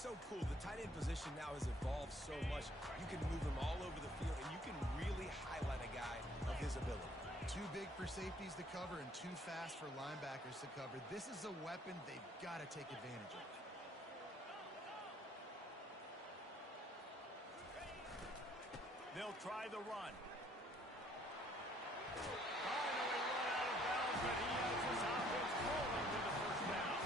so cool. The tight end position now has evolved so much. You can move him all over the field, and you can really highlight a guy of his ability. Too big for safeties to cover and too fast for linebackers to cover. This is a weapon they've got to take advantage of. They'll try the run. Finally run out of bounds, but he has his offense rolling to the first down.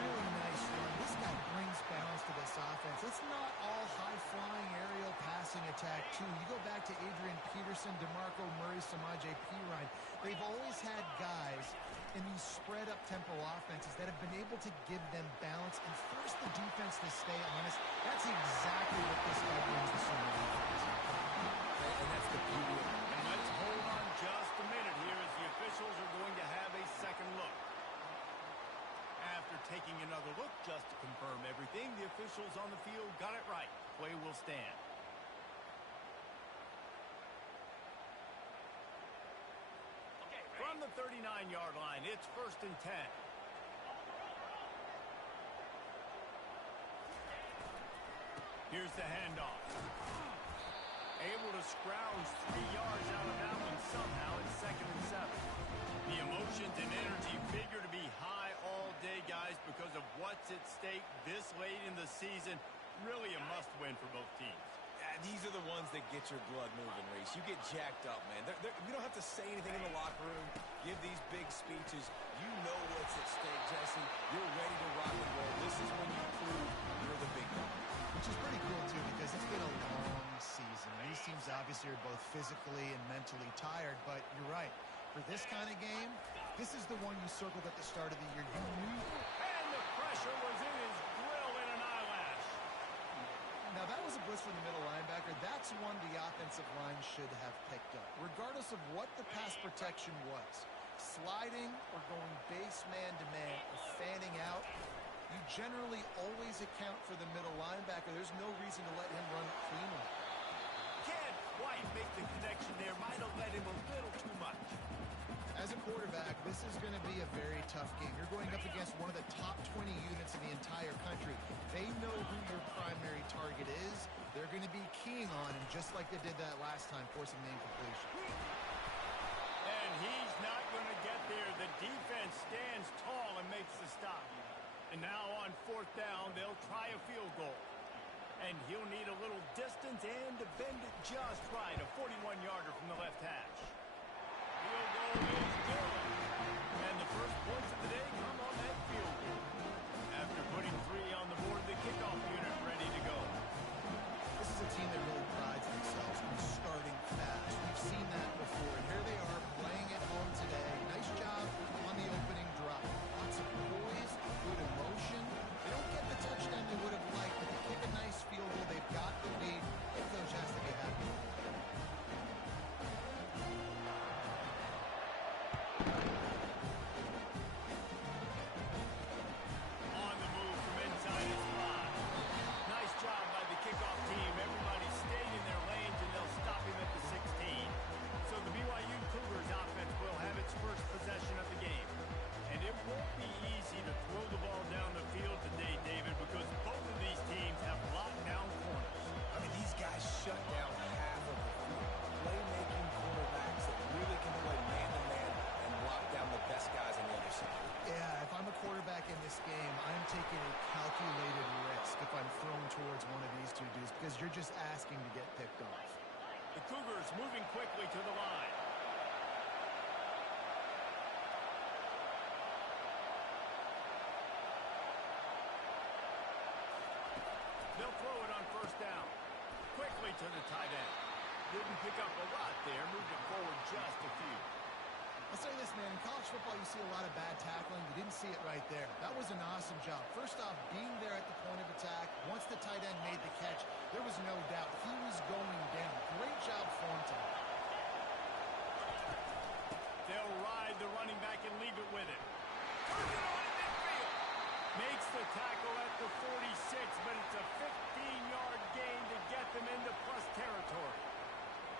Really nice run. This guy brings balance to this offense. It's not all high-flying aerial passing attack, too. You go back to Adrian Peterson, DeMarco Murray, Samaje Perine. They've always had guys in these spread-up tempo offenses that have been able to give them balance and force the defense to stay honest. That's exactly what this guy brings to Sooner defense. And that's the beauty of it. And let's hold on just a minute here as the officials are going to have a second look. After taking another look just to confirm everything, the officials on the field got it right. Play will stand. From the 39-yard line, it's 1st and 10. Here's the handoff. Able to scrounge 3 yards out of that one somehow. It's 2nd and 7. The emotions and energy figure to be high all day, guys, because of what's at stake this late in the season. Really a must-win for both teams. These are the ones that get your blood moving, Reese. You get jacked up, man. We don't have to say anything in the locker room, give these big speeches. You know what's at stake, Jesse. You're ready to rock and roll. This is when you prove you're the big dog. Which is pretty cool, too, because it's been a long season. These teams obviously are both physically and mentally tired, but you're right. For this kind of game, this is the one you circled at the start of the year. You knew. And the pressure was in his grill in an eyelash. Now, that was a blitz from the middle linebacker. That's one the offensive line should have picked up, regardless of what the pass protection was. Sliding or going base man-to-man or fanning out, you generally always account for the middle linebacker. There's no reason to let him run cleanly. Can't quite make the connection there. Might have let him a little too much. As a quarterback, this is going to be a very tough game. You're going up against one of the top 20 units in the entire country. They know who your primary target is. They're going to be keying on him, just like they did that last time, forcing the incompletion. And he's not going to get there. The defense stands tall and makes the stop. And now on 4th down, they'll try a field goal. And he'll need a little distance and to bend it just right. A 41-yarder from the left hash. Field goal is good. And the first points of the day come on that field goal. After putting 3 on the board, the kickoff unit ready to go. This is a team that really prides themselves on starting fast. We've seen that before. And here they are playing at home today. Nice job on the opening drive. Lots of poise, good emotion. They don't get the touchdown they would have liked, but they kick a nice field goal. They've got the lead. The coach has to be happy. On the move from inside his 5. Nice job by the kickoff team. Everybody stayed in their lanes, and they'll stop him at the 16. So the BYU Cougars offense will have its first possession of the game. And it won't be easy to throw the ball down the field today, David, because both of these teams have locked down corners. I mean, these guys shut down half of the field. Playmaking cornerbacks that really can play man-to-man and lock down the best guys on the other side. Yeah, if I'm a quarterback in this game, I'm taking a calculated risk if I'm thrown towards one of these two dudes because you're just asking to get picked off. The Cougars moving quickly to the line. They'll throw it on 1st down. Quickly to the tight end. Didn't pick up a lot there. Moved it forward just a few. I'll say this, man. In college football, you see a lot of bad tackling. You didn't see it right there. That was an awesome job. First off, being there at the point of attack. Once the tight end made the catch, there was no doubt he was going down. Great job form time. They'll ride the running back and leave it with him. Turns it on in midfield. Makes the tackle at the 46, but it's a 15-yard gain to get them into plus territory.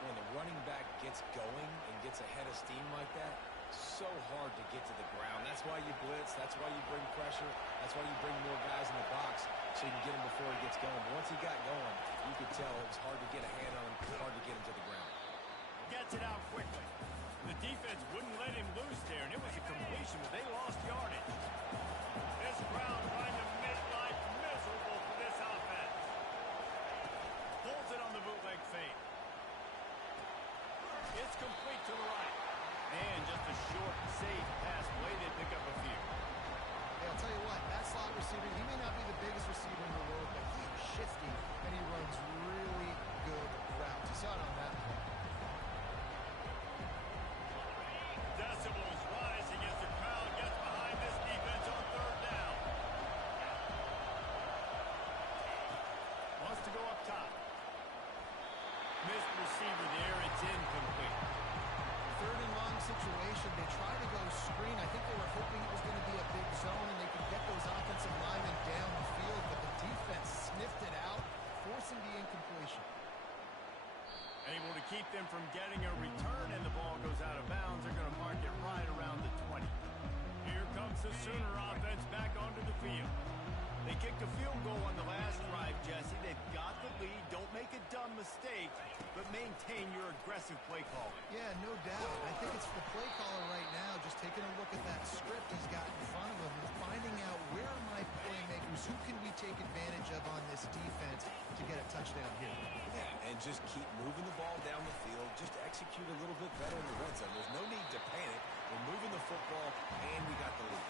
When the running back gets going and gets ahead of steam like that, So hard to get to the ground. That's why you blitz. That's why you bring pressure. That's why you bring more guys in the box so you can get him before he gets going. But once he got going, you could tell it was hard to get a hand on him, hard to get him to the ground. Gets it out quickly. The defense wouldn't let him loose there, and it was a completion, but they lost yardage. This crowd trying to make life miserable for this offense. Pulls it on the bootleg fake. It's complete to the right. And just a short, safe pass play. They pick up a few. Hey, I'll tell you what, that slot receiver, he may not be the biggest receiver in the world, but he's shifty, and he runs really good routes. You saw it on that play. Decibels rising as the crowd gets behind this defense on third down. Wants to go up top. Missed receiver there. It's incomplete. Third and long situation. They try to go screen. I think they were hoping it was going to be a big zone and they could get those offensive linemen down the field, but the defense sniffed it out, forcing the incompletion. Able to keep them from getting a return, and the ball goes out of bounds. They're going to mark it right around the 20. Here comes the Sooner offense back onto the field. They kicked a field goal on the last drive, Jesse. They've got the lead. Don't make a dumb mistake, but maintain your aggressive play calling. Yeah, no doubt. I think it's the play caller right now just taking a look at that script he's got in front of him and finding out where are my playmakers, who can we take advantage of on this defense to get a touchdown here. Yeah, and just keep moving the ball down the field. Just execute a little bit better in the red zone. There's no need to panic. We're moving the football, and we got the lead.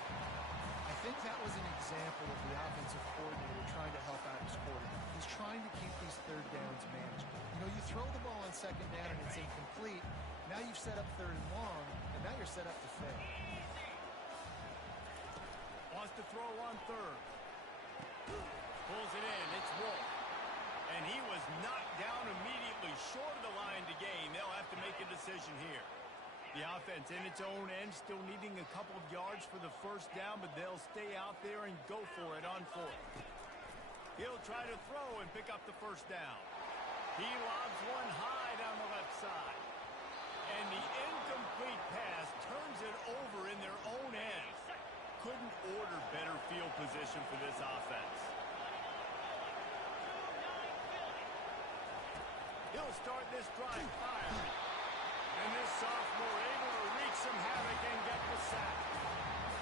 I think that was an example of the offensive coordinator trying to help out his quarterback. He's trying to keep these third downs manageable. You know, you throw the ball on second down and it's incomplete. Now you've set up third and long, and now you're set up to fail. Wants to throw on third. Pulls it in. It's Wolf. And he was knocked down immediately short of the line to gain. They'll have to make a decision here. The offense in its own end, still needing a couple of yards for the first down, but they'll stay out there and go for it on fourth. He'll try to throw and pick up the first down. He lobs one high down the left side. And the incomplete pass turns it over in their own end. Couldn't order better field position for this offense. He'll start this drive firing. And this sophomore able to wreak some havoc and get the sack.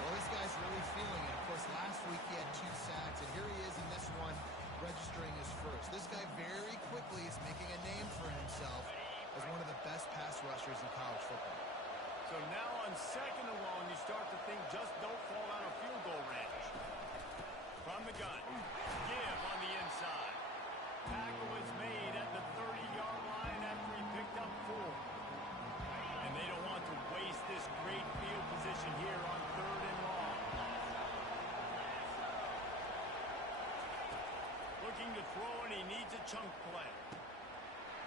Well, this guy's really feeling it. Of course, last week he had 2 sacks, and here he is in this one, registering his first. This guy very quickly is making a name for himself as one of the best pass rushers in college football. So now on second and long, you start to think just don't fall out of field goal range. From the gun, give on the inside. Tackle is made at the 30-yard line after he picked up 4. And they don't want to waste this great field position here on third and long. Looking to throw, and he needs a chunk play.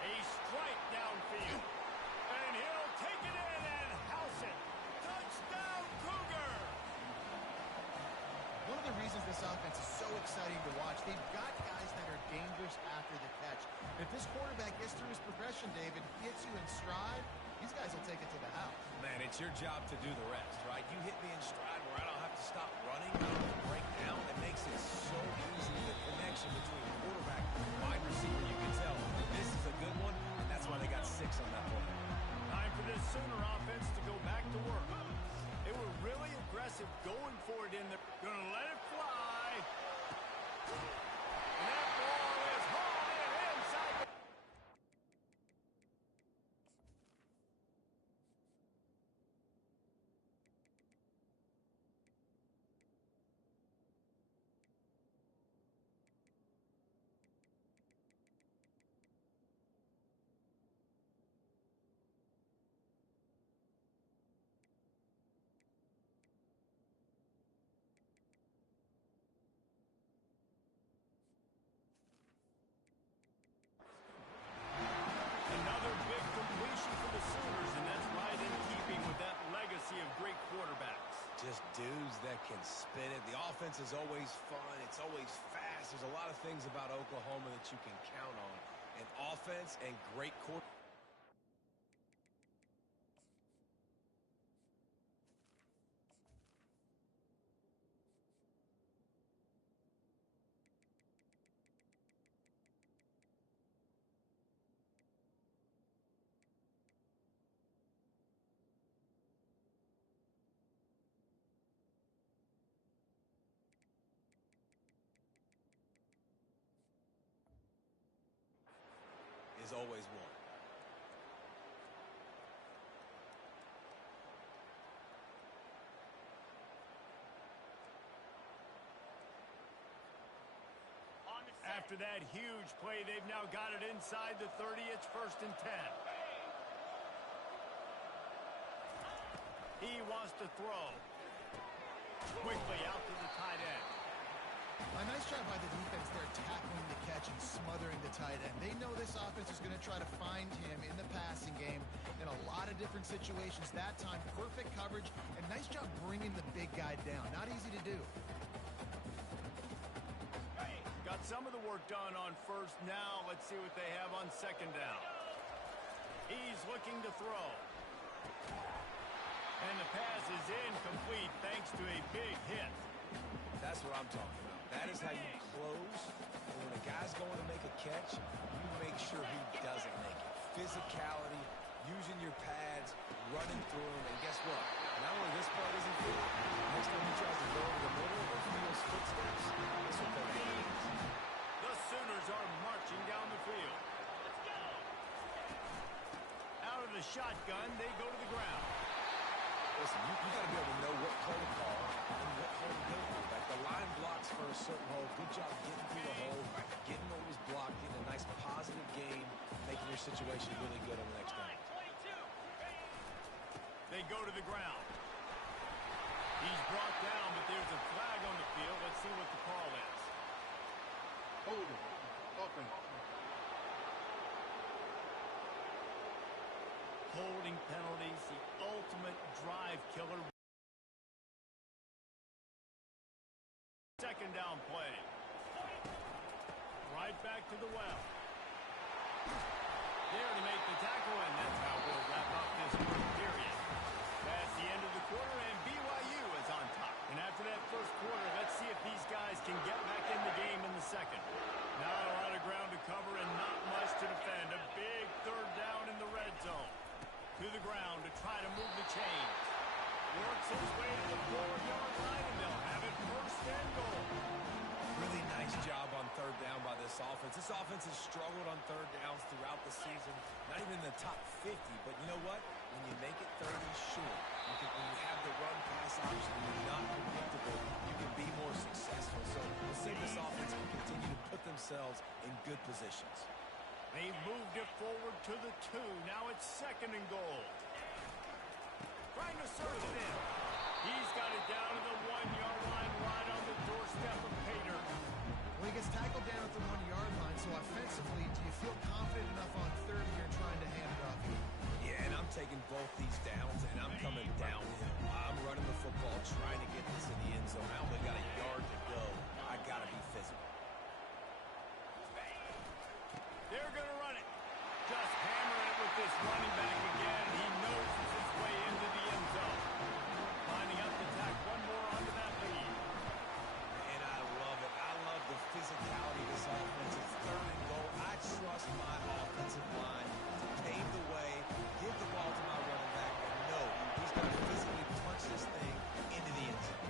A strike downfield. And he'll take it in and house it. Touchdown, Cougar! One of the reasons this offense is so exciting to watch, they've got guys that are dangerous after the catch. If this quarterback gets through his progression, David, gets you in stride, these guys will take it to the house. Man, it's your job to do the rest, right? You hit me in stride where I don't have to stop running. I don't have to break down. It makes it so easy. The connection between quarterback and wide receiver, you can tell this is a good one, and that's why they got 6 on that play. Time for this Sooner offense to go back to work. They were really aggressive going for it in there. Gonna let it fly. And that ball is hauled in inside. Another big completion for the Sooners, and that's right in keeping with that legacy of great quarterbacks. Just dudes that can spin it. The offense is always fun. It's always fast. There's a lot of things about Oklahoma that you can count on. And offense and great quarterback. always won. After that huge play, they've now got it inside the 30. It's 1st and 10. He wants to throw. Quickly out to the tight end. A nice job by the defense there tackling the catch and smothering the tight end. They know this offense is going to try to find him in the passing game in a lot of different situations. That time, perfect coverage, and nice job bringing the big guy down. Not easy to do. Got some of the work done on 1st. Now let's see what they have on 2nd down. He's looking to throw. And the pass is incomplete thanks to a big hit. That's what I'm talking about. That is how you close. And when a guy's going to make a catch, you make sure he doesn't make it. Physicality, using your pads, running through him. And guess what? Not only this part isn't good, next time he tries to go over the middle or feels footsteps, this will put him in. The Sooners are marching down the field. Out of the shotgun, they go to the ground. Listen, you got to be able to know what play to call and what hole to go through. Like the line blocks for a certain hole. Good job getting through the hole, getting what was blocked, getting a nice positive gain, making your situation really good on the next down. They go to the ground. He's brought down, but there's a flag on the field. Let's see what the call is. Hold it. Offense. Holding penalties, the ultimate drive killer. 2nd down play. Right back to the well. There to make the tackle, and that's how we'll wrap up this 1st period. That's the end of the quarter, and BYU is on top. And after that 1st quarter, let's see if these guys can get back in the game in the 2nd. Not a lot of ground to cover and not much to defend. A big 3rd down in the red zone. To the ground to try to move the chains. Works his way to the 4-yard line, and they'll have it 1st and goal. Really nice job on 3rd down by this offense. This offense has struggled on 3rd downs throughout the season. Not even in the top 50, but you know what? When you make it 30 short, when you have the run-pass option and you're not predictable, you can be more successful. So we'll see if this offense can continue to put themselves in good positions. They've moved it forward to the 2. Now it's 2nd and goal. Trying to serve it in. He's got it down to the 1-yard line, right on the doorstep of Pater. Well, he gets tackled down at the 1-yard line, so offensively, do you feel confident enough on 3rd here trying to hand it off? Yeah, and I'm taking both these downs, and I'm coming downhill. I'm running the football, trying to get this in the end zone. I only got a yard to go. I got to be physical. They're going to run it. Just hammering it with this running back again. He knows it's his way into the end zone. Lining up to tack one more onto that lead. And I love it. I love the physicality of this offense. It's 3rd and goal. I trust my offensive line to pave the way, give the ball to my running back, and know he's going to physically punch this thing into the end zone.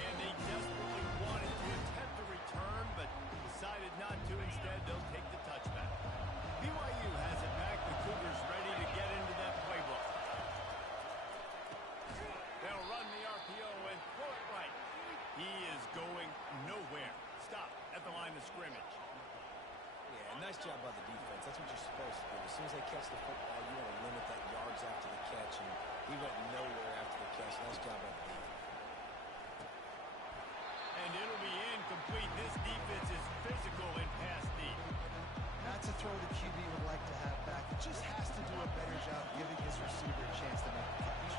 And they desperately wanted to attempt a return, but decided not to. Instead, they'll take the touchback. BYU has it back. The Cougars ready to get into that playbook. They'll run the RPO and throw it right. He is going nowhere. Stop at the line of scrimmage. Yeah, nice job by the defense. That's what you're supposed to do. As soon as they catch the football, you want to limit that yards after the catch, and he went nowhere after the catch. Nice job by the defense. And it'll be incomplete. This defense is physical and pass deep. That's a throw the QB would like to have back. He just has to do a better job giving his receiver a chance to make the catch.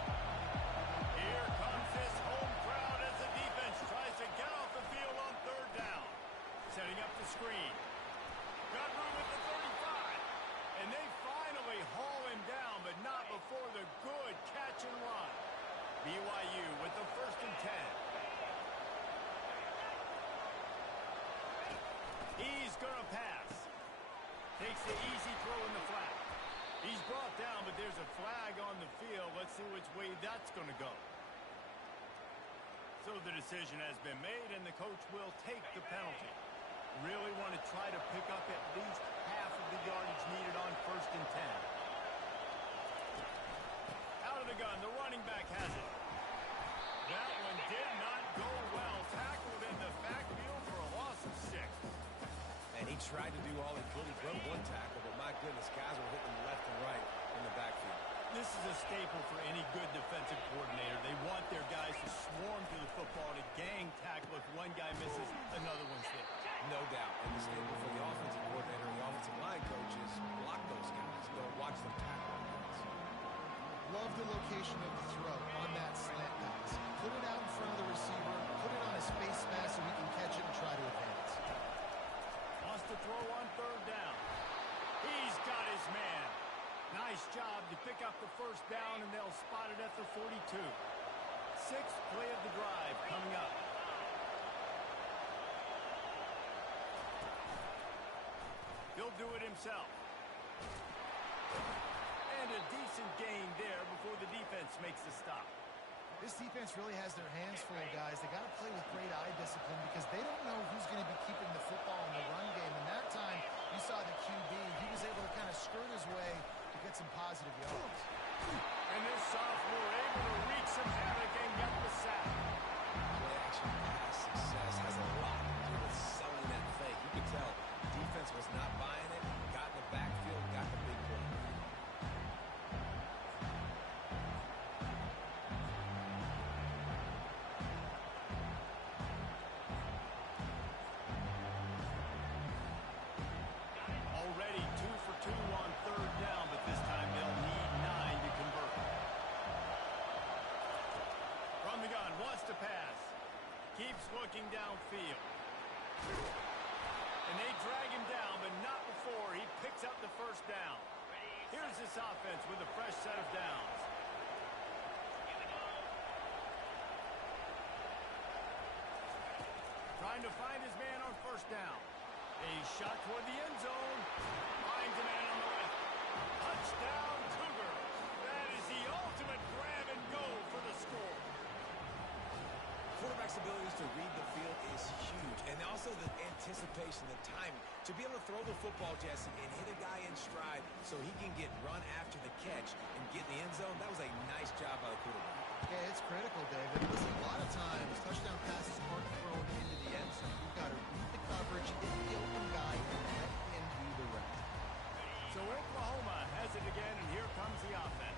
Here comes this home crowd as the defense tries to get off the field on 3rd down. Setting up the screen. Got room at the 35. And they finally haul him down, but not before the good catch and run. BYU with the 1st and 10. He's going to pass. Takes the easy throw in the flat. He's brought down, but there's a flag on the field. Let's see which way that's going to go. So the decision has been made, and the coach will take the penalty. Really want to try to pick up at least half the yardage needed on 1st and 10. Out of the gun, the running back has it. That one did not go well. Tackled in the backfield for a loss of 6. And he tried to do all he could. He broke one tackle, but my goodness, guys were hitting him left and right in the backfield. This is a staple for any good defensive coordinator. They want their guys to swarm to the football, to gang tackle. If one guy misses, another one's there. No doubt. And the staple for the offensive coordinator and the offensive line coach is block those guys. Don't watch them tackle guys. Love the location of the throw on that slant pass. Put it out in front of the receiver, put it on his face mask so he can catch it and try to advance. Wants to throw on 3rd down. He's got his man. Nice job to pick up the 1st down, and they'll spot it at the 42. 6th play of the drive coming up. He'll do it himself. And a decent gain there before the defense makes the stop. This defense really has their hands full, guys. They got to play with great eye discipline because they don't know who's going to be keeping the football in the run game. And that time, you saw the QB. He was able to kind of skirt his way to get some positive yards. And this sophomore able to wreak some havoc and get the sack. Play action pass success has a lot to do with selling that fake. You can tell defense was not buying it, got in the backfield, got the big play. Already 2 for 2 on 3rd down, but this time they'll need 9 to convert. From the gun, wants to pass. Keeps looking downfield. And they drag him down, but not before he picks up the 1st down. Here's this offense with a fresh set of downs. Trying to find his man on 1st down. A shot toward the end zone. Finds a man on the left. Touchdown, Cougars. That is the ultimate grab and go for the score. Quarterback's abilities to read the field is huge. And also the anticipation, the timing. To be able to throw the football, Jesse, and hit a guy in stride so he can get run after the catch and get in the end zone, that was a nice job by the quarterback. Yeah, it's critical, David. Listen, a lot of times, touchdown passes aren't thrown into the end zone. You've got to read the coverage, hit the open guy, and let him do the rest. So Oklahoma has it again, and here comes the offense.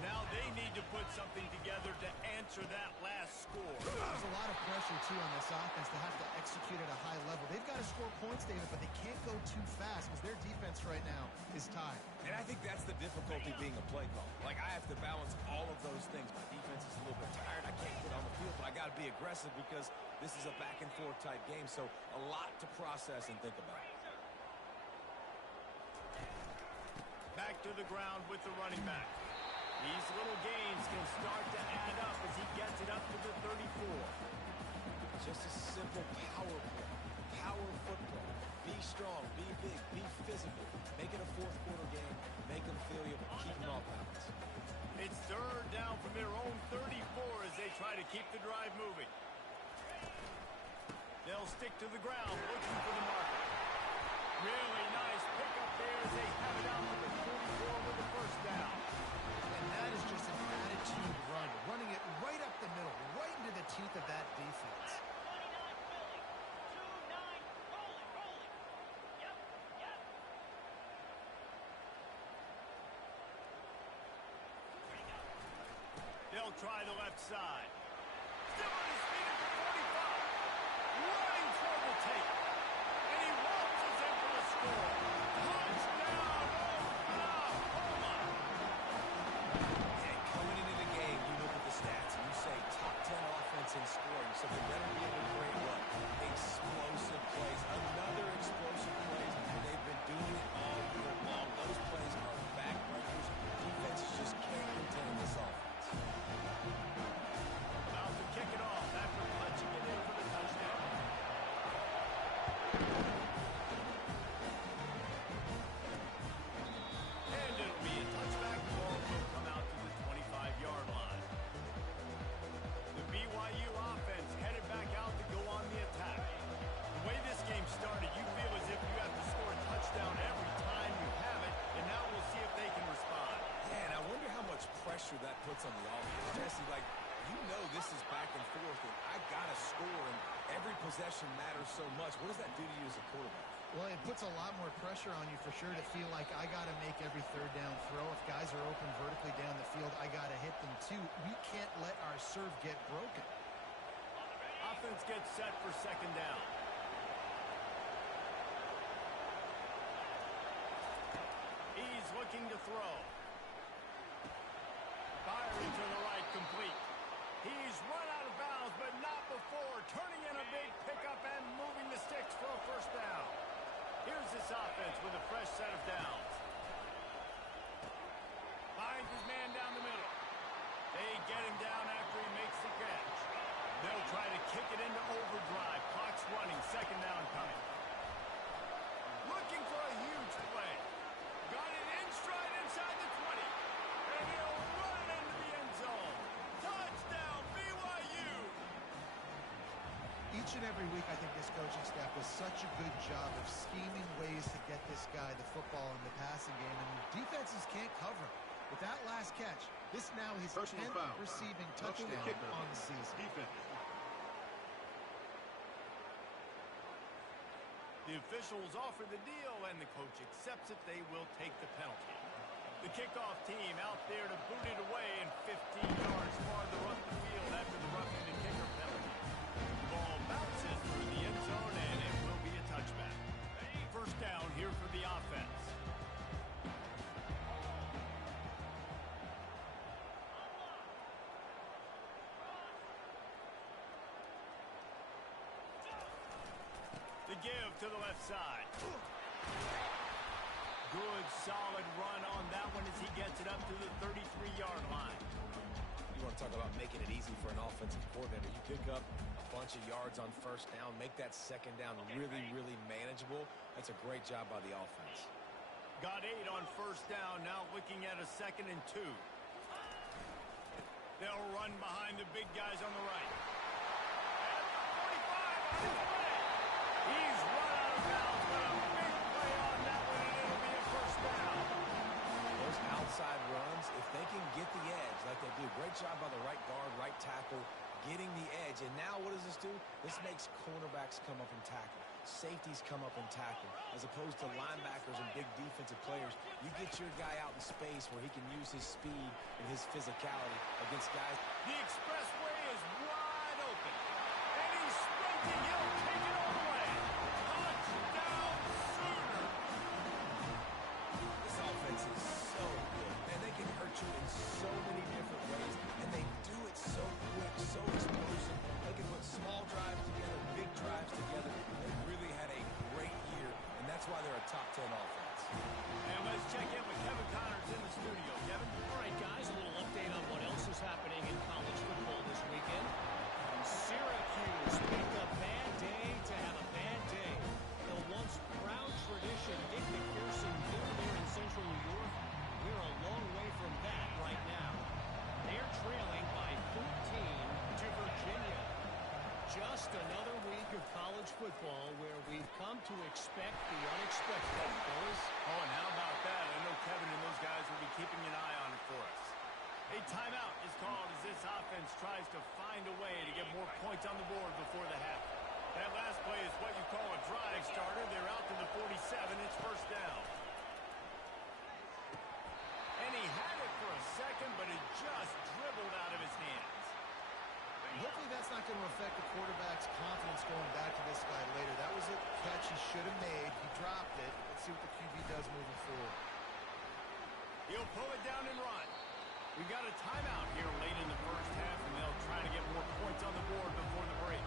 Now they need to put something together to answer that last score. There's a lot of pressure, too, on this offense to have to execute at a high level. They've got to score points, David, but they can't go too fast because their defense right now is tired. And I think that's the difficulty being a play call. Like, I have to balance all of those things. My defense is a little bit tired. I can't get on the field, but I got to be aggressive because this is a back-and-forth type game. So a lot to process and think about. Back to the ground with the running back. These little gains can start to add up as he gets it up to the 34. Just a simple power play. Power football. Be strong, be big, be physical. Make it a 4th quarter game. Make them feel you, but keep them off balance. It's 3rd down from their own 34 as they try to keep the drive moving. They'll stick to the ground looking for the marker. Really nice pickup there as they have it out to the 44 with the 1st down. And that is just an attitude run, running it right up the middle, right into the teeth of that defense. They'll try the left side. Still on his feet at the 45. Running toward the tape. And he waltzes in for the score. Touchdown, Oklahoma! And coming into the game, you look at the stats and you say top 10 offense in scoring, so they better be able to create what? Explosive plays. Another explosive plays. They've been doing it all year long. Those plays are backbreakers. Defenses just can't contain this offense. About to kick it off after punching it in for the touchdown. And it'll be a touchback. Ball will come out to the 25-yard line. The BYU offense headed back out to go on the attack. The way this game started, you feel as if you have to score a touchdown every time. puts on the offense. Jesse, like, you know this is back and forth, and I got to score, and every possession matters so much. What does that do to you as a quarterback? Well, it puts a lot more pressure on you for sure to feel like I got to make every third down throw. If guys are open vertically down the field, I got to hit them too. We can't let our serve get broken. Offense gets set for second down. He's looking to throw. Firing to the right, complete. He's run out of bounds, but not before turning in a big pickup and moving the sticks for a first down. Here's this offense with a fresh set of downs. Finds his man down the middle. They get him down after he makes the catch. They'll try to kick it into overdrive. Clock's running. Second down coming. Looking for a huge play. Got it in stride inside the 20. And he'll run it into the end zone. Touchdown, BYU! Each and every week, I think this coaching staff does such a good job of scheming ways to get this guy the football in the passing game, and defenses can't cover him. With that last catch, this now his 10th receiving touchdown on the season. Defense. The officials offer the deal, and the coach accepts it. They will take the penalty. The kickoff team out there to boot it away, and 15 yards farther up the field after the roughing the kicker penalty. The ball bounces through the end zone, and it will be a touchback. First down here for the offense. The give to the left side. Good, solid run on that one as he gets it up to the 33-yard line. You want to talk about making it easy for an offensive coordinator. You pick up a bunch of yards on first down, make that second down really, really manageable. That's a great job by the offense. Got 8 on first down, now looking at a 2nd and 2. They'll run behind the big guys on the right. At the 45 on his way. He's run out of bounds, but a big play on that one, and it'll be a first down. Those outside runs, if they can get the edge like they do, great job by the right guard, right tackle, getting the edge. And now what does this do? This makes cornerbacks come up and tackle. Safeties come up and tackle. As opposed to linebackers and big defensive players, you get your guy out in space where he can use his speed and his physicality against guys. The expressway is wide open, and he's sprinting. He'll take it all the way. Touchdown, Sooner! This offense is so good, and they can hurt you in so many different ways, and they do it so quick, so explosive. They can put small drives together, big drives together. They really had a great year, and that's why they're a top 10 offense. And let's check in with Kevin Connors in the studio. Kevin? All right, guys, a little update on what else is happening in college football this weekend. Syracuse picked a bad day to have a bad day. The once proud tradition Nick McPherson built there in central New York, we're a long way from that right now. They're trailing by 14 to Virginia. Just another week of college football where we've come to expect the unexpected, boys. Oh, and how about that? I know Kevin and those guys will be keeping an eye on it for us. A timeout is called as this offense tries to find a way to get more points on the board before the half. That last play is what you call a drive starter. They're out to the 47. It's first down. And he had it for a second, but it just dribbled out of his hands. Hopefully that's not going to affect the quarterback's confidence going back to this guy later. That was a catch he should have made. He dropped it. Let's see what the QB does moving forward. He'll pull it down and run. We got a timeout here late in the first half, and they'll try to get more points on the board before the break.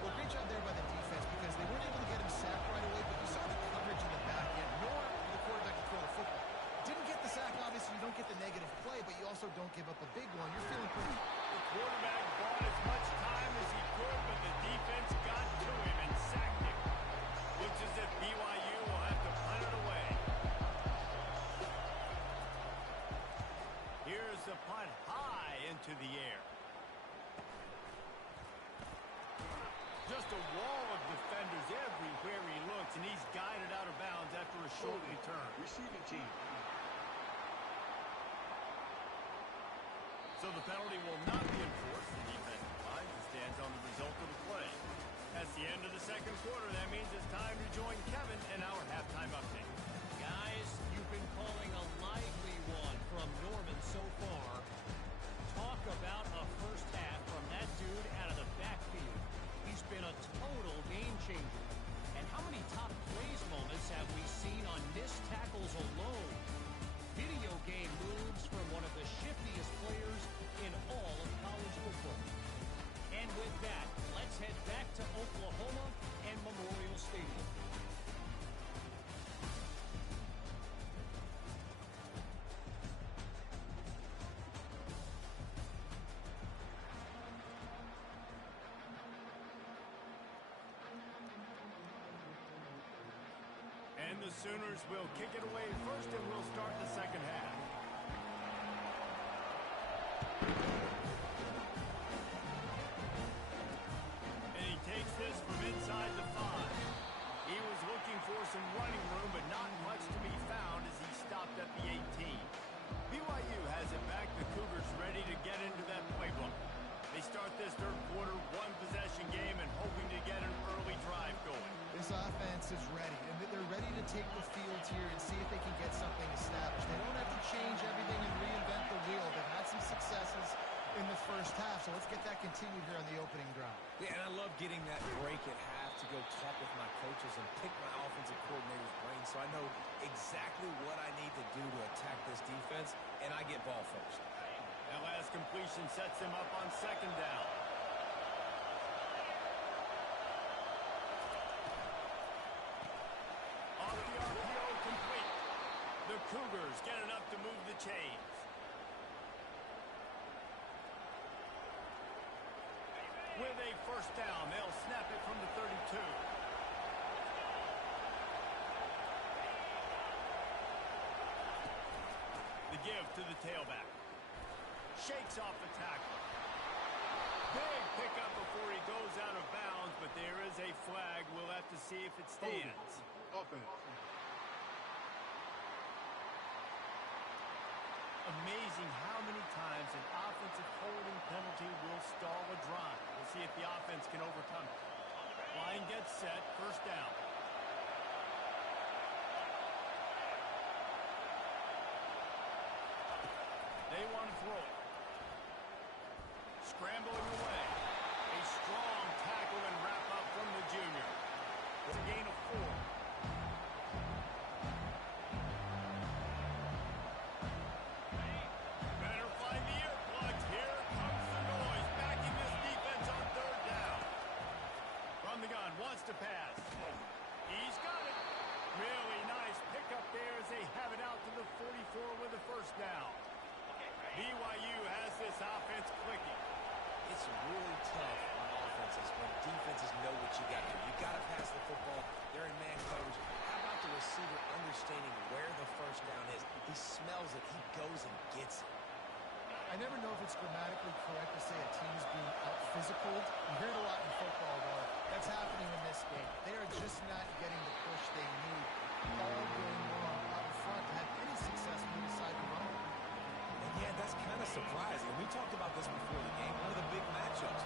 Well, great job there by the defense because they weren't able to get him sacked right away, but you saw the coverage in the back end, nor for the quarterback to throw the football. Didn't get the sack, obviously you don't get the negative play, but you also don't give up a big one. You're feeling pretty... The quarterback bought as much time as he could, but the defense got to him and sacked him. Looks as if BYU will have to punt it away. Here's the punt high into the air. Just a wall of defenders everywhere he looks, and he's guided out of bounds after a short return. Receiving team. the penalty will not be enforced. The defensive line stands on the result of the play. That's the end of the second quarter. That means it's time to join Kevin in our halftime update. Guys, you've been calling a lively one from Norman so far. Talk about a first half from that dude out of the backfield. He's been a total game changer. And how many top plays moments have we seen on missed tackles alone? Video game moves from one of the shiftiest players in all of college football. And with that, let's head back to Oklahoma and Memorial Stadium. And the Sooners will kick it away first, and we'll start the second half. And he takes this from inside the 5. He was looking for some running room, but not much to be found as he stopped at the 18. BYU has it back. The Cougars ready to get into that playbook. They start this third quarter, one-possession game, and hoping to get an early drive going. This offense is ready, and they're ready to take the field here and see if they can get something established. They don't have to change everything and reinvent the wheel. They've had some successes in the first half, so let's get that continued here on the opening drive. Yeah, and I love getting that break at half to go talk with my coaches and pick my offensive coordinator's brain so I know exactly what I need to do to attack this defense, and I get ball first. That last completion sets them up on second down. Off the RPO, complete. The Cougars get it up to move the chains. With a first down, they'll snap it from the 32. The give to the tailback. Shakes off the tackle. Big pickup before he goes out of bounds, but there is a flag. We'll have to see if it stands. Offense. Amazing how many times an offensive holding penalty will stall a drive. We'll see if the offense can overcome it. Line gets set, first down. They want to throw it. Scrambling away. A strong tackle and wrap up from the junior. It's a gain of 4. Better find the earplugs. Here comes the noise. Backing this defense on third down. From the gun, wants to pass. He's got it. Really nice pickup there as they have it out to the 44 with a first down. BYU has this offense clicking. It's really tough on offenses when defenses know what you got to do. You got to pass the football. They're in man coverage. How about the receiver understanding where the first down is? He smells it. He goes and gets it. I never know if it's grammatically correct to say a team is being out-physicaled. You hear it a lot in football, though. That's happening in this game. They are just not getting the push they need all game long out front to have any success moving aside the run. Yeah, that's kind of surprising. We talked about this before the game. One of the big matchups.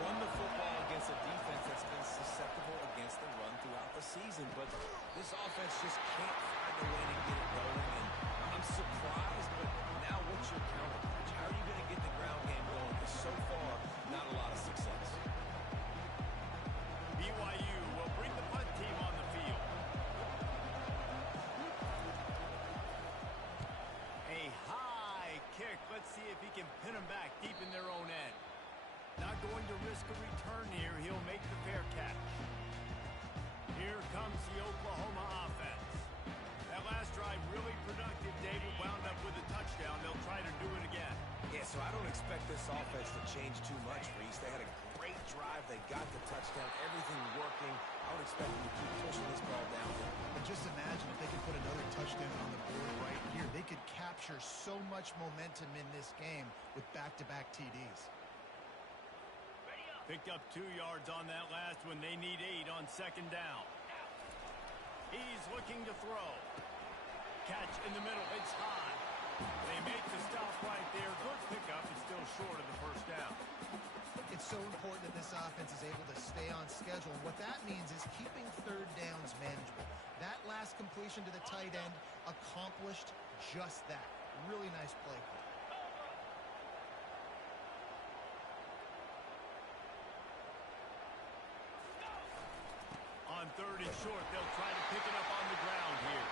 Run the football against a defense that's been susceptible against the run throughout the season. But this offense just can't find a way to get it going. And I'm surprised, but now what's your counterpunch? How are you going to get the ground game going? Because so far, not a lot of success. BYU will bring the punt team on the field. A high kick. Let's see if he can pin them back deep in their own end. Not going to risk a return here. He'll make the fair catch. Here comes the Oklahoma offense. That last drive really productive. David wound up with a touchdown. They'll try to do it again. Yeah, so I don't expect this offense to change too much, Reese. They had a great drive. They got the touchdown. Everything working. I would expect them to keep pushing this ball down. And just imagine if they could put another touchdown on the board right here. They could capture so much momentum in this game with back-to-back TDs. Picked up 2 yards on that last one. They need 8 on second down. He's looking to throw. Catch in the middle. It's high. They make the stop right there. Good pickup. It's still short of the first down. It's so important that this offense is able to stay on schedule. And what that means is keeping third downs manageable. That last completion to the tight end accomplished just that. Really nice play call. On third and short, they'll try to pick it up on the ground here.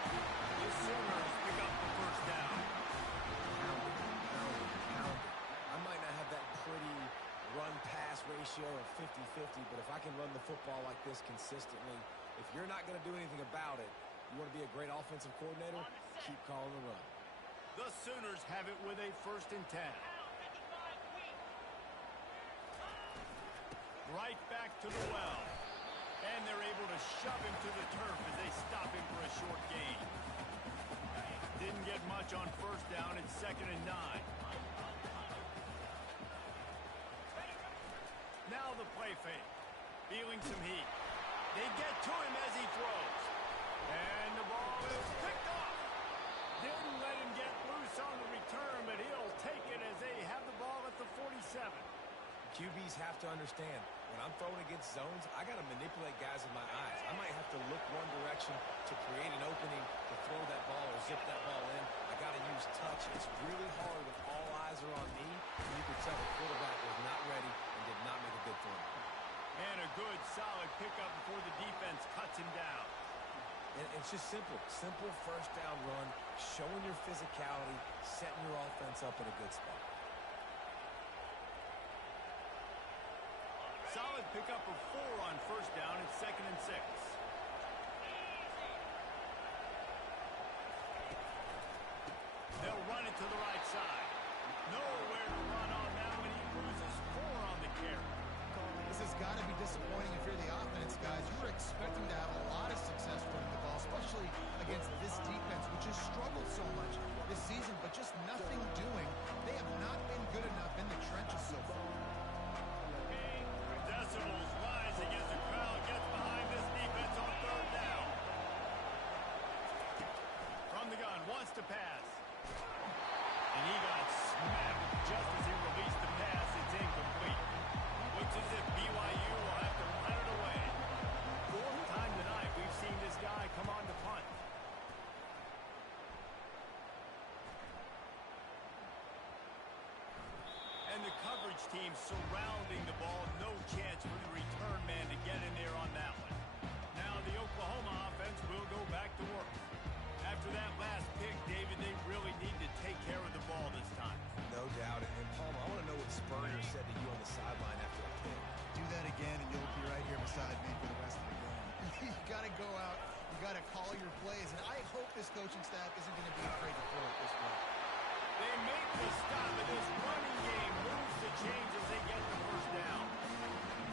The Sooners pick up the first down. Pound it. I might not have that pretty run-pass ratio of 50-50, but if I can run the football like this consistently, if you're not going to do anything about it, you want to be a great offensive coordinator, keep calling the run. The Sooners have it with a 1st and 10. Right back to the well. And they're able to shove him to the turf as they stop him for a short gain. Didn't get much on first down. It's 2nd and 9. Now the play fake. Feeling some heat. They get to him as he throws. And the ball is picked off. Didn't let him get loose on the return, but he'll take it as they have the ball at the 47. QBs have to understand, when I'm throwing against zones, I got to manipulate guys with my eyes. I might have to look one direction to create an opening to throw that ball or zip that ball in. I got to use touch. It's really hard when all eyes are on me, and you can tell the quarterback was not ready and did not make a good throw. And a good, solid pickup before the defense cuts him down. And it's just simple. Simple first down run, showing your physicality, setting your offense up in a good spot. Solid pickup of 4 on first down. It's 2nd and 6. They'll run it to the right side. Nowhere to run on now, and he loses 4 on the carry. This has got to be disappointing if you're the offense, guys. You were expecting to have a lot of success running the ball, especially against this defense, which has struggled so much this season, but just nothing doing. They have not been good enough in the trenches so far. Decibels rising as the crowd gets behind this defense on 3rd down. From the gun, wants to pass. And he got smacked just as he released the pass. It's incomplete. Looks as if BYU will have to punt it away. 4th time tonight we've seen this guy come on to punt. And the coverage team surrounding the ball. No chance for the return man to get in there on that one. Now the Oklahoma offense will go back to work. After that last pick, David, they really need to take care of the ball this time. No doubt. And Palmer, I want to know what Spurrier said to you on the sideline after the pick. Do that again, and you'll be right here beside me for the rest of the game. You got to go out. You got to call your plays, and I hope this coaching staff isn't going to be afraid to throw it this way. They make the stop, and this running game moves the chains as they get the first down.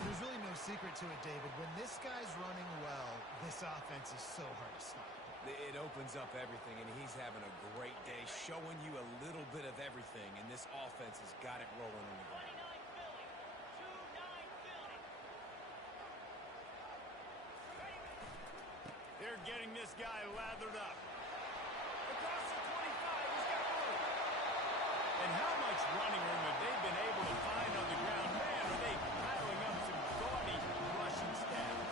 There's really no secret to it, David. When this guy's running well, this offense is so hard to stop. It opens up everything, and he's having a great day, showing you a little bit of everything, and this offense has got it rolling on the ground. They're getting this guy lathered up. Across the 25, he's got room. And how much running room have they been able to find on the ground? Man, are they piling up some gaudy rushing stats.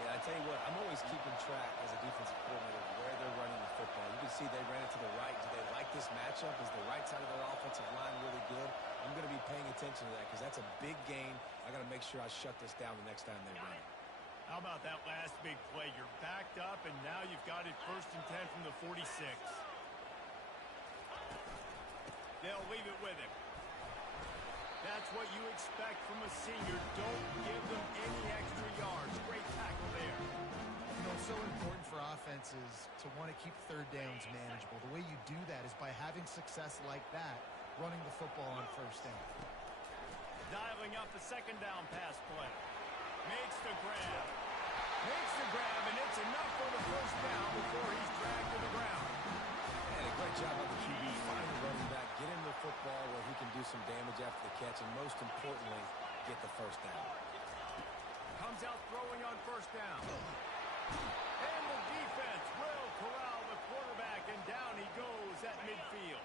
Yeah, I tell you what, I'm always keeping track as a defensive coordinator of where they're running the football. You can see they ran it to the right. Do they like this matchup? Is the right side of their offensive line really good? I'm going to be paying attention to that because that's a big game. I got to make sure I shut this down the next time they run it. How about that last big play? You're backed up, and now you've got it 1st and 10 from the 46. They'll leave it with him. That's what you expect from a senior. Don't give them any extra yards. Great tackle there. You know, it's so important for offenses to want to keep third downs manageable. The way you do that is by having success like that, running the football on first down. Dialing up the 2nd down pass play. Makes the grab. Makes the grab, and it's enough for the first down before he's dragged to the ground. And a great job on the QB, finding the running back, get him the football where he can do some damage after the catch, and most importantly, get the first down. Comes out throwing on first down. And the defense will corral the quarterback, and down he goes at midfield.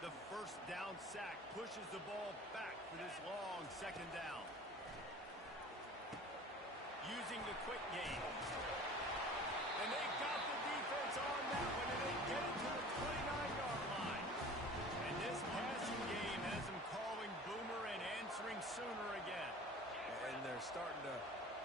The first down sack pushes the ball back for this long second down. Using the quick game. And they got the defense on that one, and they get it to the 29-yard line. And this passing game has them calling boomer and answering sooner again. And they're starting to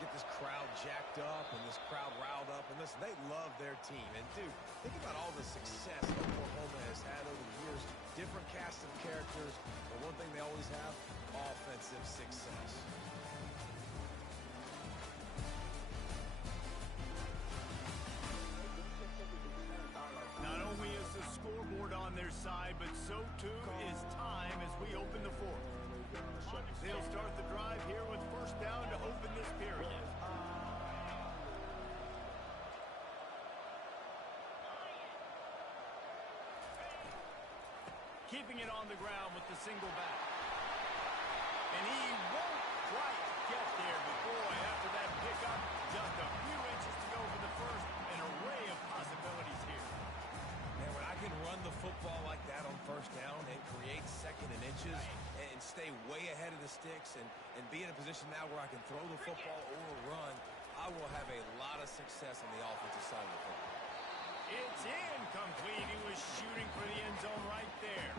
get this crowd jacked up and this crowd riled up. And listen, they love their team. And, dude, think about all the success Oklahoma has had over the years. Different cast of characters. But one thing they always have, offensive success. Not only is the scoreboard on their side, but so too is time as we open the fourth. They'll start the drive here with first down to open this period. Keeping it on the ground with the single back. And he won't quite get there, but boy, after that pickup, just a few inches to go for the first. An array of possibilities here. Man, when I can run the football like that on first down and create second and inches and stay way ahead of the sticks and be in a position now where I can throw the football or run, I will have a lot of success on the offensive side of the football. It's incomplete. He was shooting for the end zone right there.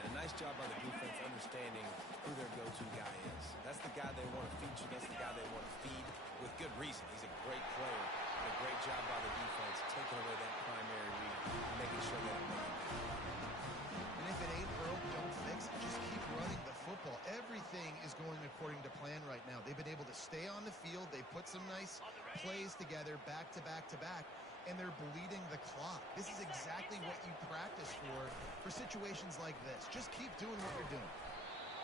And a nice job by the defense understanding who their go-to guy is. That's the guy they want to feature. That's the guy they want to feed with good reason. He's a great player. And a great job by the defense taking away that primary read and making sure they don't make it. And if it ain't broke, don't fix it. Just keep running the football. Everything is going according to plan right now. They've been able to stay on the field. They put some nice plays together back to back to back. And they're bleeding the clock. This is exactly what you practice for situations like this. Just keep doing what you're doing.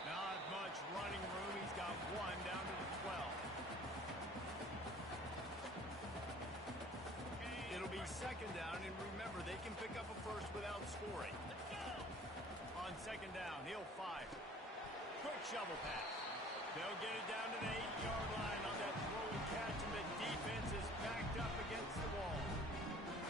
Not much running room. He's got one down to the 12. It'll be second down, and remember, they can pick up a first without scoring. On second down, he'll fire. Quick shovel pass. They'll get it down to the 8-yard line on that throw and catch, and the defense is backed up against the wall.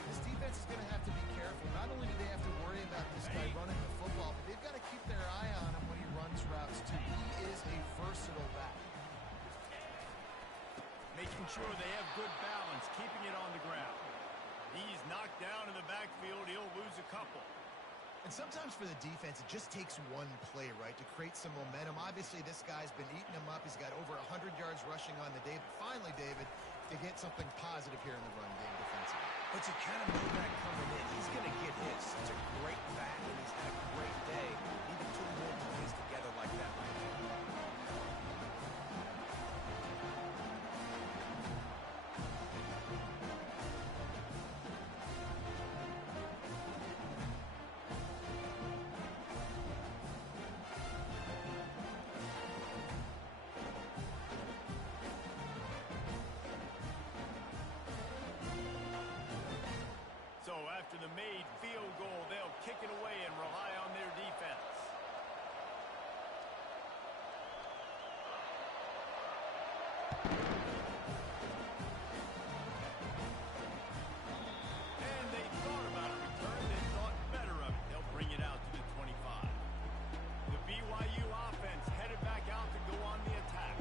This defense is going to have to be careful. Not only do they have to worry about this guy running the football, but they've got to keep their eye on him when he runs routes, too. He is a versatile back. Making sure they have good balance, keeping it on the ground. He's knocked down in the backfield. He'll lose a couple. And sometimes for the defense, it just takes one play, right, to create some momentum. Obviously, this guy's been eating him up. He's got over 100 yards rushing on the day. But finally, David, to get something positive here in the run game defensively. But you kind of know that coming in. He's going to get hit. Such a great back, and he's had a great day. Even two more plays together like that right now. So after the made field goal, they'll kick it away and rely on their defense. And they thought about a return. They thought better of it. They'll bring it out to the 25. The BYU offense headed back out to go on the attack.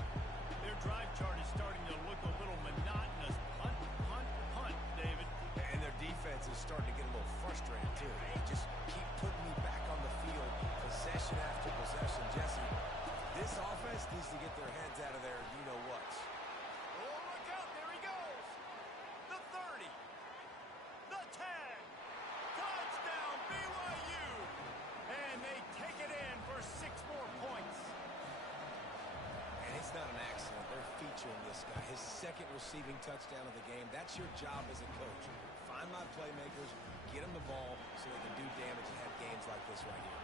Their drive chart is starting to look a little monotonous. Punt, punt, punt, David. And their defense is starting to get a little frustrated, too. They just keep putting me back on the field, possession after possession. Jesse, this offense needs to get their heads out of their you-know-whats. Oh, look out. There he goes. The 30. The 10. Touchdown, BYU. And they take it in for 6 more points. And it's not an accident. They're featuring this guy. His second receiving touchdown of the game. That's your job as a coach. Find my playmakers, get them the ball so they can do damage and have games like this right here.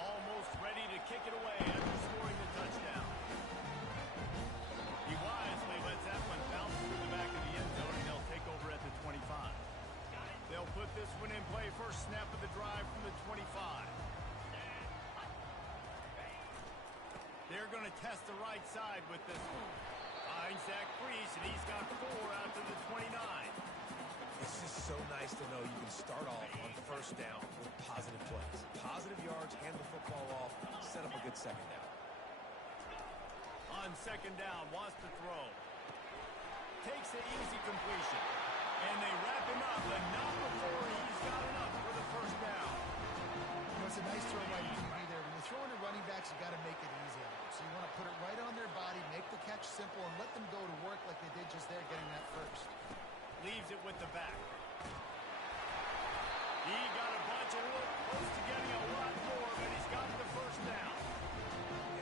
Almost ready to kick it away after scoring the touchdown. He wisely lets that one bounce through the back of the end zone, and they'll take over at the 25. They'll put this one in play. First snap of the drive from the 25. They're going to test the right side with this one. He finds that crease, and he's got 4 out to the 29. It's just so nice to know you can start off on first down with positive plays. Positive yards, hand the football off, set up a good second down. On second down, wants to throw. Takes the easy completion. And they wrap him up, but not before he's got enough for the first down. You know, it's a nice throw by the QB there. When you're throwing to running backs, you got to make it easy on them. So you want to put it right on their body, make the catch simple, and let them go to work like they did just there getting that first. Leaves it with the back. He got a bunch and looked close to getting a lot more, but he's got the first down.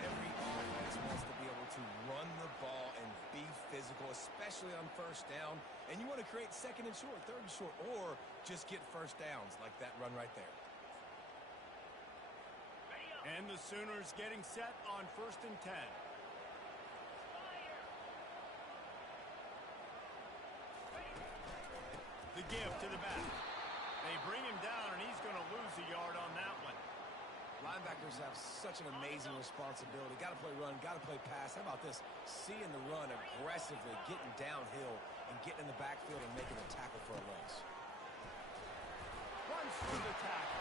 Every offense wants to be able to run the ball and be physical, especially on first down. And you want to create second and short, third and short, or just get first downs like that run right there. And the Sooners getting set on 1st and 10. The give to the back. They bring him down, and he's going to lose a yard on that one. Linebackers have such an amazing responsibility. Got to play run, got to play pass. How about this? Seeing the run aggressively, getting downhill, and getting in the backfield and making a tackle for a loss. Runs through the tackle.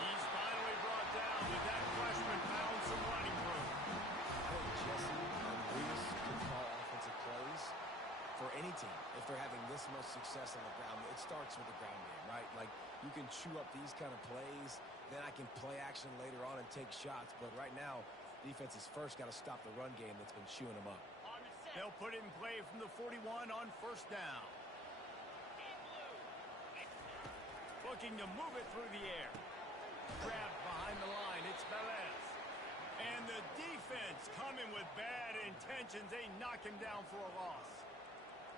He's finally brought down, but that freshman found some running room. Hey, Jesse, Reese can call offensive plays for any team. If they're having this much success on the ground, it starts with the ground game, right? Like, you can chew up these kind of plays, then I can play action later on and take shots. But right now, defense is first got to stop the run game that's been chewing them up. They'll put it in play from the 41 on first down. Looking to move it through the air. Grabbed behind the line. It's Velez. And the defense coming with bad intentions. They knock him down for a loss.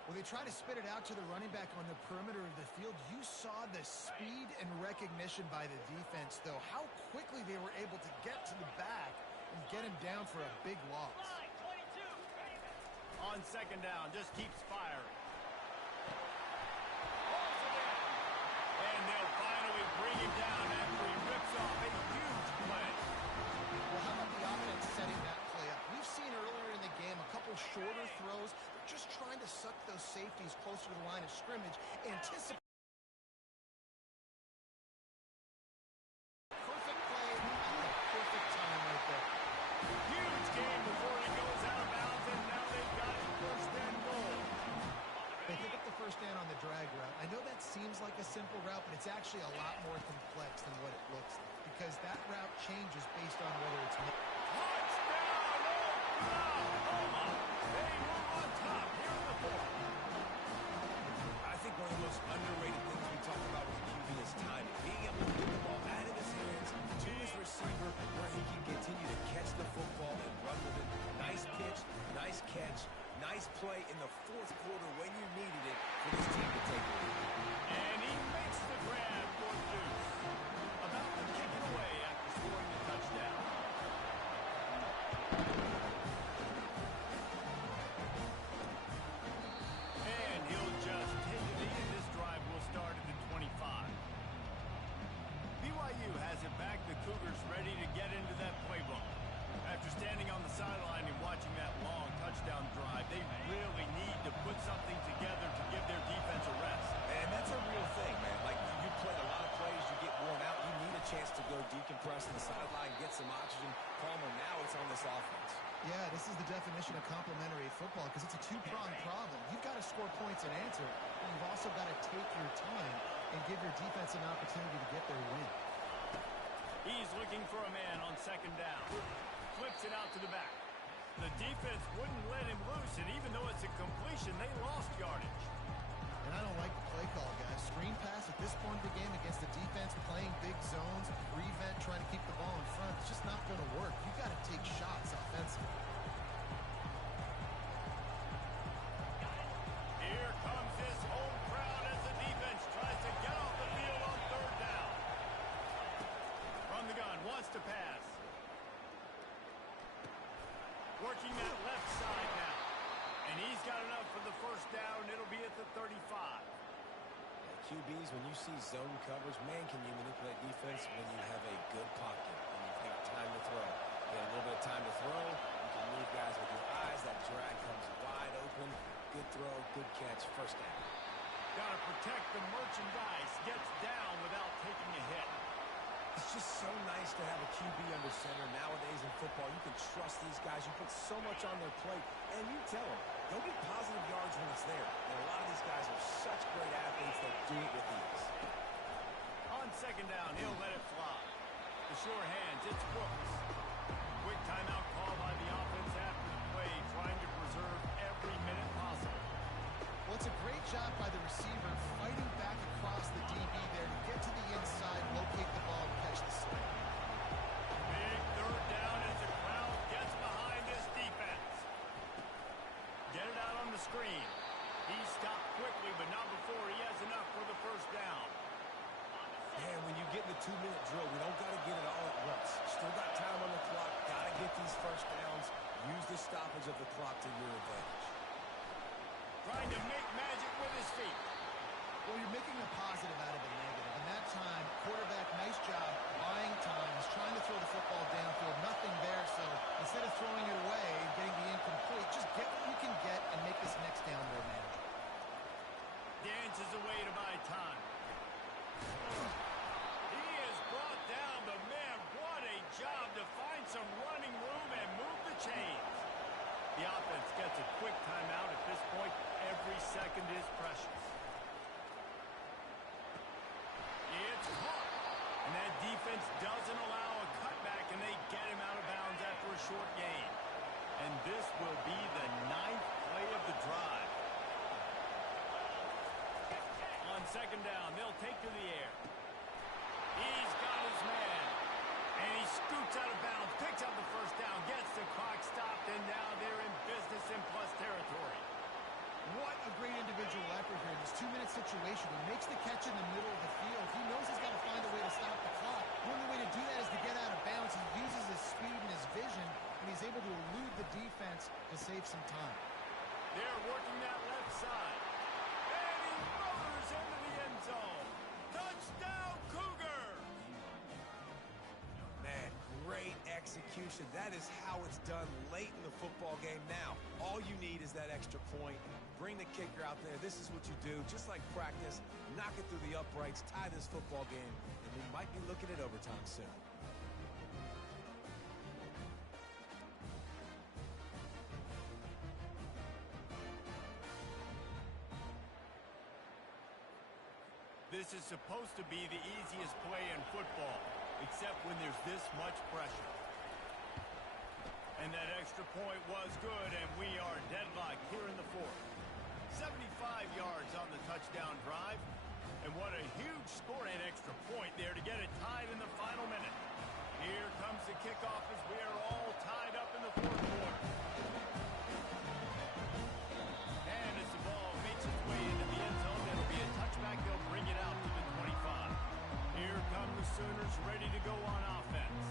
When they try to spit it out to the running back on the perimeter of the field, you saw the speed and recognition by the defense, though. How quickly they were able to get to the back and get him down for a big loss. On second down, just keeps firing. And they'll finally bring him down after he rips off a huge play. Well, how about the offense setting that play up? We've seen earlier in the game a couple shorter throws. They're just trying to suck those safeties closer to the line of scrimmage, anticipate. Perfect play at the perfect time right there. Huge game before he goes out of bounds, and now they've got it first and goal. They pick up the first down on the drag route. I know that seems like a simple route, but it's actually a lot more complex than what it looks like, because that route changes based on whether it's... Touchdown, Oklahoma! They move on top here in the fourth. I think one of the most underrated things we talk about with QB is timing. Being able to get the ball out of his hands to his receiver where he can continue to catch the football and run with it. Nice pitch, nice catch, nice play in the fourth quarter when you needed it for this team to take the lead. And he makes the grab for Deuce. About to kick it away after scoring the touchdown. And he'll just take the lead, and this drive will start at the 25. BYU has it back. The Cougars ready to get into that playbook. After standing on the sideline and watching that long touchdown drive, they really need to put something together to give their defense a rest. And that's a real thing, man. Like, you played a lot of plays, you get worn out, you need a chance to go decompress on the sideline, get some oxygen. Palmer, now it's on this offense. Yeah, this is the definition of complementary football, because it's a two-pronged problem. You've got to score points and answer, but you've also got to take your time and give your defense an opportunity to get their win. He's looking for a man on second down. Flips it out to the back. The defense wouldn't let him loose, and even though it's a completion, they lost yardage. And I don't like the play call, guys. Screen pass at this point of the game against the defense, playing big zones, prevent, trying to keep the ball in front. It's just not going to work. You've got to take shots offensively. Here comes this home crowd as the defense tries to get off the field on third down. From the gun, wants to pass. Working that left side now. And he's got enough for the first down. It'll be at the 35. QBs, when you see zone coverage, man, can you manipulate defense when you have a good pocket and you've got time to throw. You have a little bit of time to throw. You can move guys with your eyes. That drag comes wide open. good catch, first down. Got to protect the merchandise. Gets down without taking a hit. It's just so nice to have a QB under center. Nowadays in football, you can trust these guys. You put so much on their plate, and you tell them, go get positive yards when it's there. And a lot of these guys are such great athletes that do it with ease. On second down, he'll let it fly. The sure hands, it's Brooks. Quick timeout call by the offense after the play, trying to preserve every minute possible. Well, it's a great job by the receiver fighting back across the DB there to get to the inside, locate the ball, and catch the snap. Big third down as the crowd gets behind this defense. Get it out on the screen. He stopped quickly, but not before he has enough for the first down. Man, when you get in the 2-minute drill, we don't got to get it all at once. Still got time on the clock. Got to get these first downs. Use the stoppage of the clock to your advantage. Trying to make magic with his feet. Well, you're making a positive out of a negative. And that time, quarterback, nice job buying time. He's trying to throw the football downfield. Nothing there, so instead of throwing it away and getting the incomplete, just get what you can get and make this next down more manageable. Dances away to buy time. He is brought down, but man, what a job to find some running room and move the chains. The offense gets a quick timeout. At this point, every second is precious. It's caught. And that defense doesn't allow a cutback, and they get him out of bounds after a short gain. And this will be the 9th play of the drive. On second down, they'll take to the air. He's got his man. And he scoots out of bounds, picks up the first down, gets the clock stopped, and now they're in business in plus territory. What a great individual effort here in this 2-minute situation. He makes the catch in the middle of the field. He knows he's got to find a way to stop the clock. The only way to do that is to get out of bounds. He uses his speed and his vision, and he's able to elude the defense to save some time. They're working that left side. And he motors into the end zone. Touchdown, Cougar! Man, great execution. That is how it's done late in the football game. Now, all you need is that extra point. Bring the kicker out there. This is what you do. Just like practice, knock it through the uprights, tie this football game, and we might be looking at overtime soon. This is supposed to be the easiest play in football, except when there's this much pressure. And that extra point was good, and we are deadlocked here in the fourth. 75 yards on the touchdown drive, and what a huge score and extra point there to get it tied in the final minute. Here comes the kickoff as we are all tied up in the fourth quarter. And as the ball makes its way into the end zone, it'll be a touchback. They'll bring it out to the 25. Here come the Sooners ready to go on offense.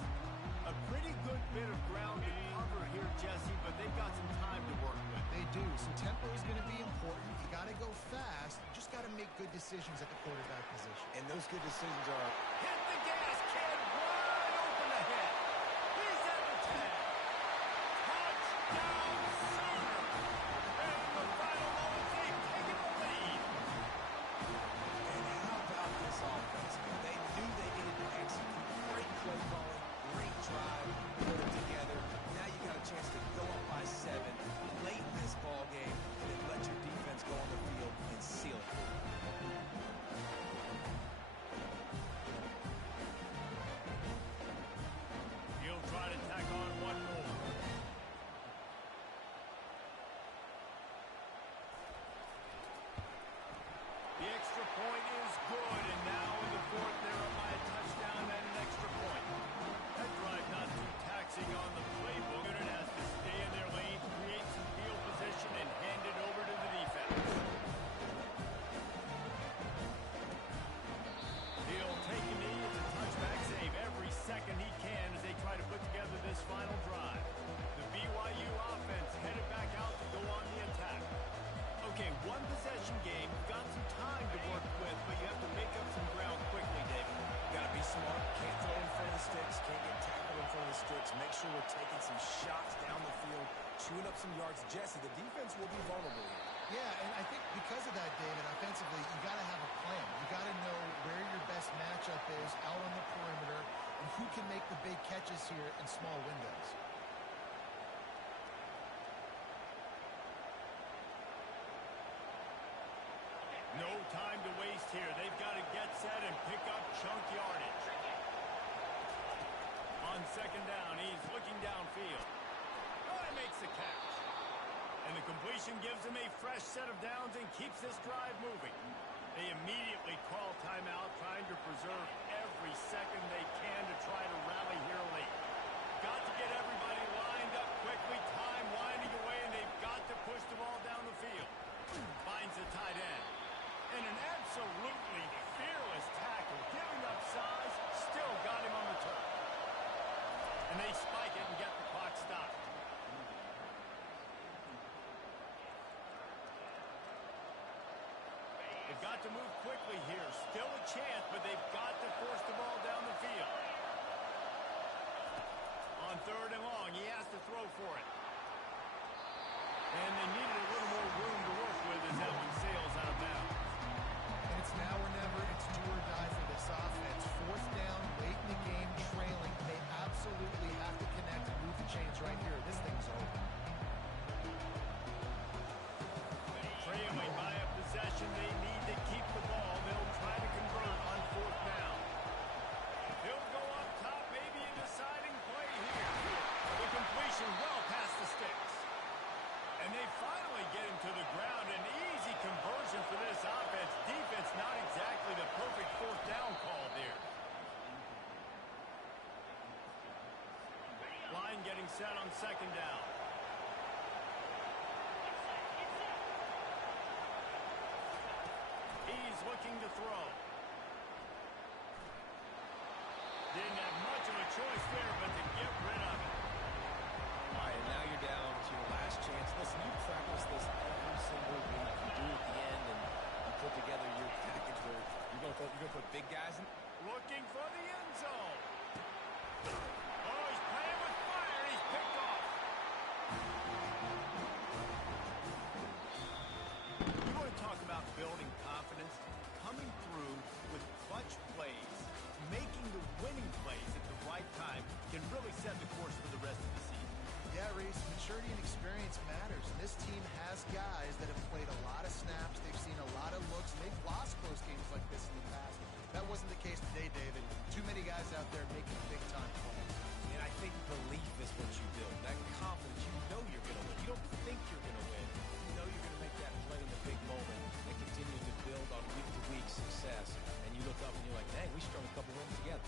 A pretty good bit of ground to cover here, Jesse, but they've got some time to work with. They do, so tempo is going to be important. You got to go fast. You just got to make good decisions at the quarterback position. And those good decisions are... Hit the gas, kid! Wide open ahead! He's at the 10! Touchdown, Sooners! And in the final moments, they've taken the lead! And how about this offense, man? They knew they needed to execute. Great play calling, great drive, put it together. Now you got a chance to go up by 7 late in this ball game and then let your defense go on the field and seal it for you. He'll try to tack on one more. The extra point is good, and now in the fourth, they're up by a touchdown and an extra point. That drive not too taxing on the playbook. Unit has to stay in their lane, create some field position, and hand it over to the defense. He'll take a knee. It's a touchback save every second he can as they try to put together this final drive. The BYU offense headed back out to go on the attack. Okay, one possession game. You've got some time to work with, but you have to make up some ground quickly, David. Got to be smart. Can't throw in front of the sticks. Can't get tackled in front of the sticks. Make sure we're taking some shots down the field, chewing up some yards. Jesse, the defense will be vulnerable here. Yeah, and I think because of that, David, offensively, you got to have a plan. You got to know where your best matchup is out on the perimeter and who can make the big catches here in small windows. No time to waste here. They've got to get set and pick up chunk yardage. On second down, he's looking downfield. Oh, he makes the catch. And the completion gives him a fresh set of downs and keeps this drive moving. They immediately call timeout, trying to preserve every second they can to try to rally here late. Got to get everybody lined up quickly, time winding away, and they've got to push the ball down the field. Finds the tight end. And an absolutely fearless tackle, giving up size, still got him on the turf. And they spike it and get the clock stopped. They've got to move quickly here. Still a chance, but they've got to force the ball down the field. On third and long, he has to throw for it. And they needed a little more room to work with as that one sails out of bounds. And it's now or never. It's do or die for this offense. Fourth down, late in the game, trailing. They absolutely have to connect and move the chains right here. This thing's over. Trailing by a possession, they need to keep the ball. They'll try to convert on fourth down. He'll go up top, maybe a deciding play here. The completion well past the sticks. And they finally get him to the ground. An easy conversion for this offense. Defense not exactly the perfect fourth down call there. Line getting set on second down. He's looking to throw. Didn't have much of a choice there, but to get rid of it. All right, and now you're down to your last chance. Listen, you practice this every single week. You do it at the end, and you put together your package where you're going to put big guys in. Looking for the end zone. Oh, he's playing with fire, and he's picked off. You want to talk about building confidence? Coming through with clutch plays, making the winning plays at the right time can really set the course for the rest of the season. Yeah, Reese, maturity and experience matters. And this team has guys that have played a lot of snaps. They've seen a lot of looks. They've lost close games like this in the past. That wasn't the case today, David. Too many guys out there making big-time calls. And I think belief is what you build. That confidence, you know you're going to win. You don't think you're going to win. You know you're going to make that play in the big moment and continue to build on week-to-week success. And you look up and you're like, dang, we strung a couple wins together.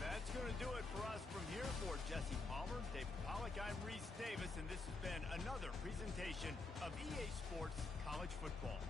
That's going to do it for us from here. For Jesse Palmer, David Pollack, I'm Reese Davis, and this has been another presentation of EA Sports College Football.